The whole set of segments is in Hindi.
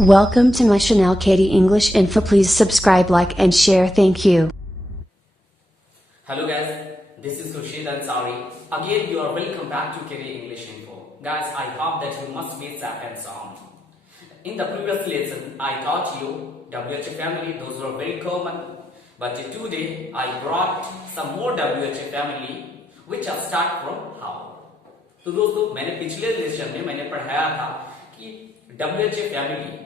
Welcome to my Chanel Katie English Info. Please subscribe, like, and share. Thank you. Hello guys, this is Khurshid Ansari. Again, you are welcome back to Katie English Info. Guys, I hope that you must be safe and sound. In the previous lesson, I taught you WH family. Those are very common. But today, I brought some more WH family, which are start from how. तो दोस्तों, मैंने पिछले लेसन में मैंने पढ़ाया था कि WH फैमिली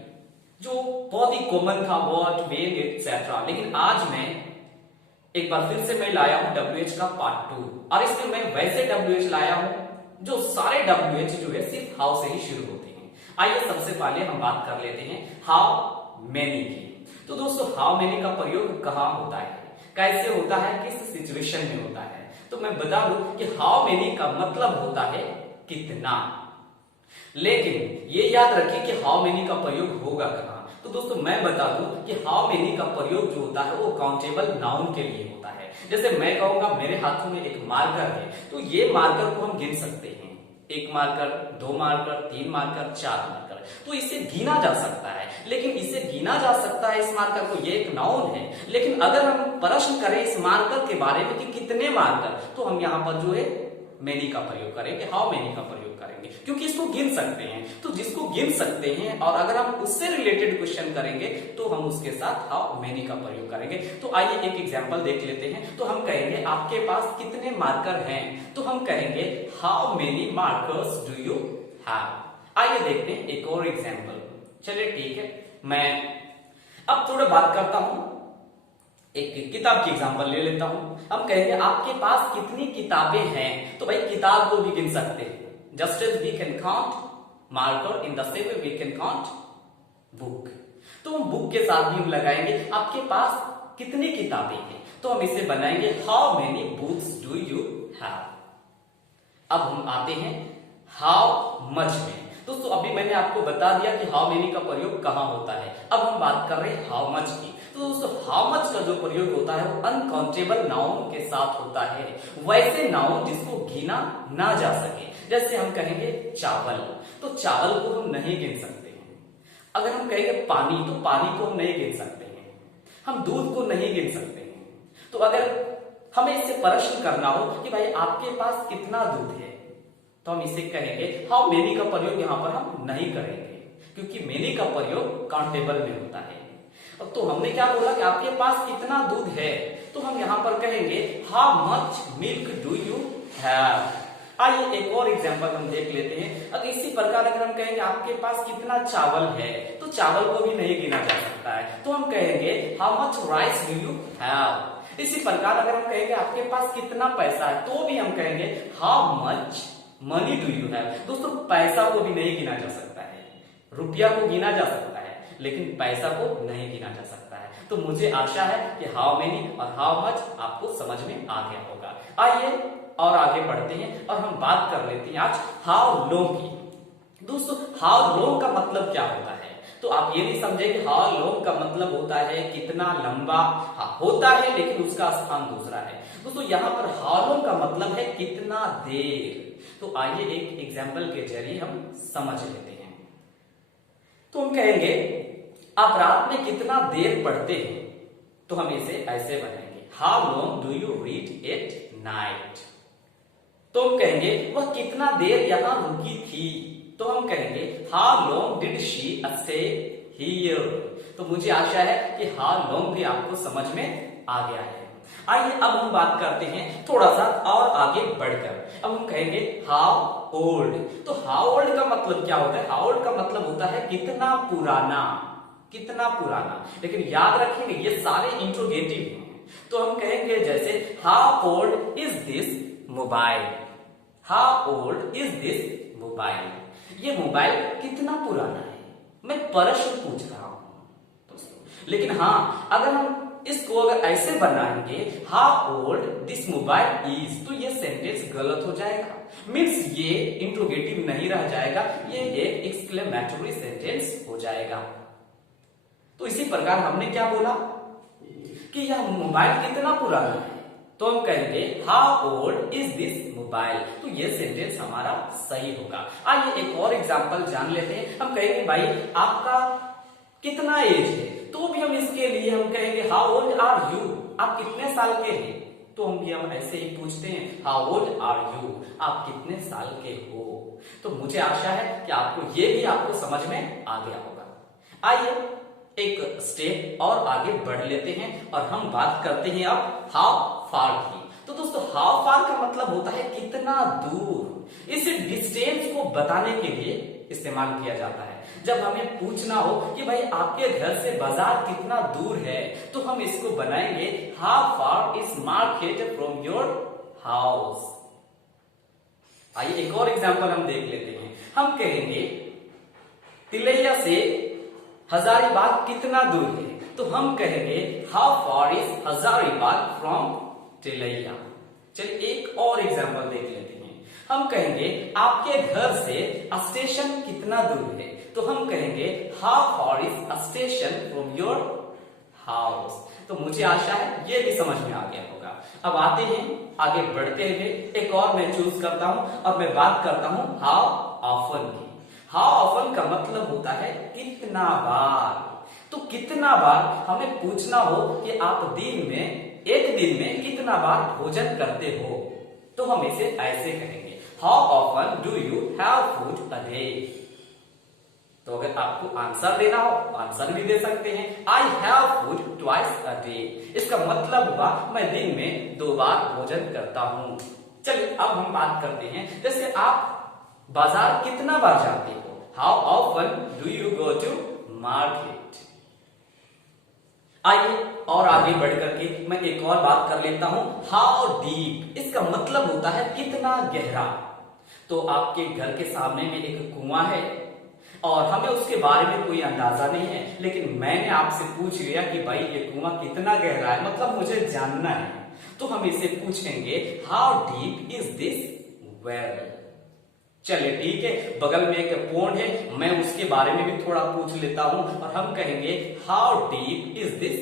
जो बहुत ही कॉमन था, व्हाट, वेन, एटसेट्रा। लेकिन आज मैं एक बार फिर से मैं लाया हूं WH का पार्ट 2, और इसमें मैं वैसे WH लाया हूं जो सारे WH जो है सिर्फ हाउ से ही शुरू होते हैं। आइए सबसे पहले हम बात कर लेते हैं हाउ मेनी की। तो दोस्तों, हाउ मेनी का प्रयोग कहां होता है, कैसे होता है, किस सिचुएशन में होता है। तो मैं बता दूं कि हाउ मेनी का मतलब होता है कितना, लेकिन ये याद रखिए कि हाउ मेनी का प्रयोग होगा कहां। तो दोस्तों, मैं बता दूं कि हाउ मेनी का प्रयोग जो होता है वो काउंटेबल नाउन के लिए होता है। जैसे मैं कहूंगा मेरे हाथों में एक मार्कर है, तो ये मार्कर को हम गिन सकते हैं, 1 मार्कर, 2 मार्कर, 3 मार्कर, 4 मार्कर। तो इसे गिना जा सकता है, लेकिन इसे गिना जा सकता है इस मार्कर को, ये एक नाउन है। लेकिन अगर हम प्रश्न करें इस मार्कर के बारे में कि कितने मार्कर, तो हम यहाँ पर जो है मेनी का प्रयोग करेंगे, हाउ मेनी का प्रयोग करेंगे, क्योंकि इसको गिन सकते हैं। तो जिसको गिन सकते हैं और अगर हम उससे रिलेटेड क्वेश्चन करेंगे तो हम उसके साथ हाउ मेनी का प्रयोग करेंगे। तो आइए एक एग्जांपल देख लेते हैं। तो हम कहेंगे आपके पास कितने मार्कर हैं, तो हम कहेंगे how many markers do you have. आइए देखते हैं एक और एग्जाम्पल। चलिए ठीक है, मैं अब थोड़ा बात करता हूं, एक किताब की एग्जांपल ले लेता हूं। हम कहेंगे आपके पास कितनी किताबें हैं, तो भाई किताब को भी गिन सकते हैं। Just as we can count marker, in the same way we can count book. तो हम बुक के साथ भी हम लगाएंगे आपके पास कितनी किताबें हैं, तो हम इसे बनाएंगे how many books do you have. अब हम आते हैं हाउ मच में। दोस्तों, अभी मैंने आपको बता दिया कि हाउ मेनी का प्रयोग कहां होता है। अब हम बात कर रहे हैं हाउ मच की। तो दोस्तों, हाउ मच का जो प्रयोग होता है वो अनकाउंटेबल नाउन के साथ होता है, वैसे नाउन जिसको गिना ना जा सके। जैसे हम कहेंगे चावल, तो चावल को हम नहीं गिन सकते हैं। अगर हम कहेंगे पानी, तो पानी को हम नहीं गिन सकते हैं। हम दूध को नहीं गिन सकते हैं। तो अगर हमें इससे प्रश्न करना हो कि भाई आपके पास कितना दूध है, तो हम इसे कहेंगे हाउ मेनी का प्रयोग यहां पर हम नहीं करेंगे, क्योंकि मेनी का प्रयोग काउंटेबल में होता है। अब तो हमने क्या बोला कि आपके पास कितना दूध है, तो हम यहां पर कहेंगे how much milk do you have. आइए एक और एग्जांपल हम देख लेते हैं। अगर इसी प्रकार अगर हम कहेंगे आपके पास कितना चावल है, तो चावल को भी नहीं गिना जा सकता है, तो हम कहेंगे how much rice do you have. इसी प्रकार अगर हम कहेंगे आपके पास कितना पैसा है, तो भी हम कहेंगे how much money do you have. दोस्तों, पैसा को भी नहीं गिना जा सकता है, रुपया को गिना जा सकता है, लेकिन पैसा को नहीं गिना जा सकता है। तो मुझे आशा है कि हाउ मेनी और हाउ मच आपको समझ में आ गया होगा। आइए और आगे बढ़ते हैं और हम बात कर लेते हैं आज हाउ लॉन्ग की। दोस्तों, हाउ लॉन्ग का मतलब क्या होता है, तो आप ये नहीं समझे कि हाउ लॉन्ग का मतलब होता है कितना लंबा। हाँ, होता है, लेकिन उसका स्थान दूसरा है। दोस्तों, यहाँ पर हाउ लॉन्ग का मतलब है कितना देर। तो आइए एक एग्जाम्पल के जरिए हम समझ लेते हैं। तो हम कहेंगे आप रात में कितना देर पढ़ते हैं, तो हम इसे ऐसे बनाएंगे how long do you read at night. तो हम कहेंगे वह कितना देर यहां रुकी थी, तो हम कहेंगे how long did she stay here. तो मुझे आशा है कि हाउ लॉन्ग भी आपको समझ में आ गया है। आइए अब हम बात करते हैं थोड़ा सा और आगे बढ़कर। अब हम कहेंगे हाउ ओल्ड। तो हाउ ओल्ड का मतलब क्या होता है, हाउ ओल्ड का मतलब होता है कितना पुराना, कितना पुराना। लेकिन याद रखेंगे ये सारे इंट्रोगेटिव हैं। तो हम कहेंगे जैसे how old is this mobile, how old is this mobile. ये मोबाइल कितना पुराना है, मैं प्रश्न पूछ रहा हूं दोस्तों। लेकिन हाँ, अगर हम इसको अगर ऐसे बनाएंगे how old this mobile is, तो ये सेंटेंस गलत हो जाएगा। मीन्स ये इंट्रोगेटिव नहीं रह जाएगा, ये एक एक्सक्लेमेटरी सेंटेंस हो जाएगा। तो इसी प्रकार हमने क्या बोला कि यह मोबाइल कितना पुराना है, तो हम कहेंगे how old is this mobile. तो ये सेंटेंस हमारा सही होगा। आइए एक और एग्जांपल जान लेते हैं। हम कहेंगे भाई आपका कितना एज है, तो भी हम इसके लिए हम कहेंगे हाउ ओल्ड आर यू, आप कितने साल के हैं। तो हम ऐसे ही पूछते हैं हाउ ओल्ड आर यू, आप कितने साल के हो। तो मुझे आशा है कि आपको ये भी आपको समझ में आ गया होगा। आइए एक स्टेप और आगे बढ़ लेते हैं और हम बात करते हैं अब हाउ फार की। तो दोस्तों हाउ फार का मतलब होता है कितना दूर। इस डिस्टेंस को बताने के लिए इस्तेमाल किया जाता है। जब हमें पूछना हो कि भाई आपके घर से बाजार कितना दूर है, तो हम इसको बनाएंगे how far is market from your house. आइए एक और एग्जांपल हम देख लेते हैं। हम कहेंगे तिलैया से हजारीबाग कितना दूर है, तो हम कहेंगे how far is Hazaribagh from Tilaiya. चलिए एक और एग्जांपल देख लेते हैं। हम कहेंगे आपके घर से स्टेशन कितना दूर है, तो हम कहेंगे how far is station from your house. तो मुझे आशा है ये भी समझ में आ गया होगा। अब आते हैं आगे बढ़ते हुए, एक और मैं चूज करता हूं और मैं बात करता हूं हाउ ऑफन की। हाउ ऑफन का मतलब होता है कितना बार। तो कितना बार हमें पूछना हो कि आप एक दिन में कितना बार भोजन करते हो, तो हम इसे ऐसे कहेंगे how often do you have food a day. तो अगर आपको आंसर देना हो, आंसर भी दे सकते हैं I have food twice a day. इसका मतलब हुआ मैं दिन में 2 बार भोजन करता हूं। चलिए अब हम बात करते हैं, जैसे आप बाजार कितना बार जाते हो, how often do you go to market. आइए और आगे बढ़ करके मैं एक और बात कर लेता हूं हाउ डीप। इसका मतलब होता है कितना गहरा। तो आपके घर के सामने में एक कुआं है और हमें उसके बारे में कोई अंदाजा नहीं है, लेकिन मैंने आपसे पूछ लिया कि भाई ये कुआं कितना गहरा है, मतलब मुझे जानना है। तो हम इसे पूछेंगे how deep is this well. चलिए ठीक है, बगल में एक पोंड है, मैं उसके बारे में भी थोड़ा पूछ लेता हूं और हम कहेंगे how deep is this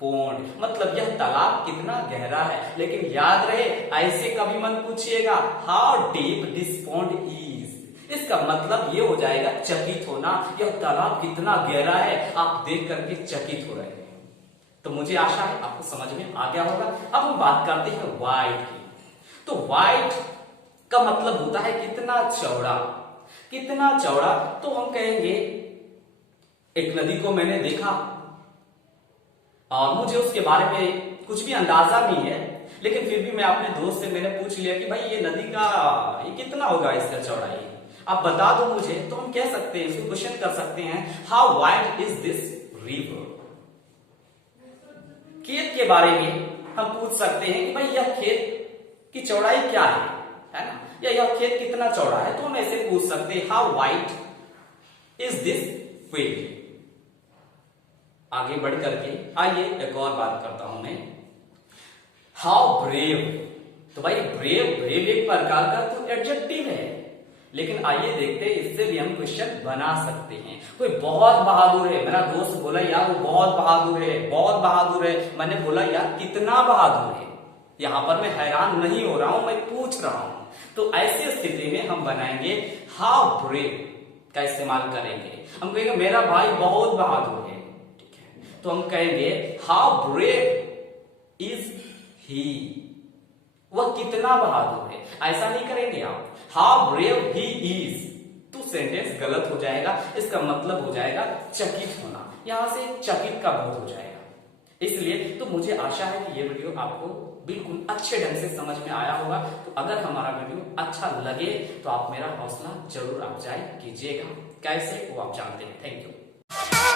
pond, मतलब यह तालाब कितना गहरा है। लेकिन याद रहे ऐसे कभी मत पूछिएगा how deep this pond is. इसका मतलब ये हो जाएगा चकित होना, यह तालाब कितना गहरा है, आप देख करके चकित हो रहे हैं। तो मुझे आशा है आपको समझ में आ गया होगा। अब हम बात करते हैं वाइड की। तो वाइड का मतलब होता है कितना चौड़ा। कितना चौड़ा, तो हम कहेंगे एक नदी को मैंने देखा और मुझे उसके बारे में कुछ भी अंदाजा नहीं है, लेकिन फिर भी मैं अपने दोस्त से मैंने पूछ लिया कि भाई ये नदी का ये कितना होगा इसका चौड़ाई, आप बता दो मुझे। तो हम कह सकते हैं, इसको क्वेश्चन कर सकते हैं how wide is this river. खेत के बारे में हम पूछ सकते हैं कि भाई यह खेत की चौड़ाई क्या है ना, या यह खेत कितना चौड़ा है। तो हम ऐसे पूछ सकते हैं how wide is this field. आगे बढ़ करके आइए एक और बात करता हूं मैं हाउ ब्रेव। तो भाई ब्रेव एक प्रकार का तो एडजेक्टिव है, लेकिन आइए देखते हैं इससे भी हम क्वेश्चन बना सकते हैं। कोई बहुत बहादुर है, मेरा दोस्त बोला यार वो बहुत बहादुर है, बहुत बहादुर है। मैंने बोला यार कितना बहादुर है। यहां पर मैं हैरान नहीं हो रहा हूं, मैं पूछ रहा हूं। तो ऐसी स्थिति में हम बनाएंगे हाउ ब्रेव का इस्तेमाल करेंगे। हम कहेंगे मेरा भाई बहुत बहादुर है, ठीक है, तो हम कहेंगे हाउ ब्रेव इज ही। वह कितना बहादुर है, ऐसा नहीं करेंगे आप हाउ ब्रेव ही इज, तो सेंटेंस गलत हो जाएगा। इसका मतलब हो जाएगा चकित होना, यहां से चकित का बोध हो जाएगा। इसलिए तो मुझे आशा है कि ये वीडियो आपको बिल्कुल अच्छे ढंग से समझ में आया होगा। तो अगर हमारा वीडियो अच्छा लगे तो आप मेरा हौसला जरूर अफजाई कीजिएगा। कैसे वो आप जानते हैं। Thank you.